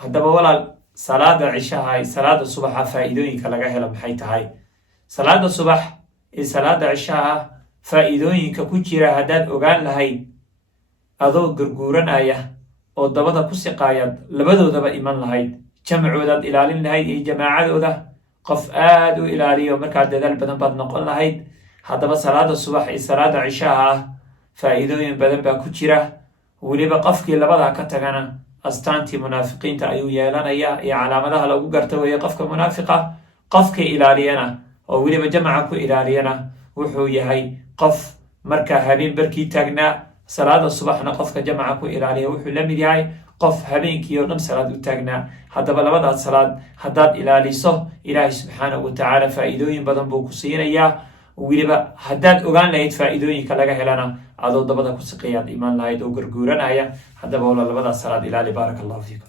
haddaba walaal salaada cishaha iyo salaada subaxa faa'iidooyinka laga helo maxay tahay? salaada subax iyo salaada cishaha faa'iidooyinka ku jira haddaad ogaan lahayd adoo garguuranaya oo dabada ku siqaayaad labadoodaba iman lahayd, jamacoodaad ilaalin lahayd iyo jamaacadooda, qof aad u ilaaliyo markaa dadaal badan baad noqon lahayd. haddaba salaada subax iyo salaada cishaha faa'iidooyin badan baa ku jira. weliba qofkii labadaa ka tagana astaantii munaafiqiinta ayuu yeelanayaa iyo calaamadaha lagu garta weeye qofka munaafiqa. qofkii ilaaliyana oo weliba jamaca ku ilaaliyana wuxuu yahay qof markaa habeen barkii taagnaa. salaada subaxna qofka jamaca ku ilaaliya wuxuu la mid yahay qof habeenkii oo dhan salaad u taagnaa. haddaba labadaas salaad haddaad ilaaliso ilaahay subxaanahu watacaala faa'iidooyin badan buu ku siinayaa. weliba haddaad ogaan lahayd faa'iidooyinka laga helana adoo dabada ku siqayaad imaan lahayd oo garguuranaya. haddaba wala labadaas salaad ilaali. baaraka allahu fiikum.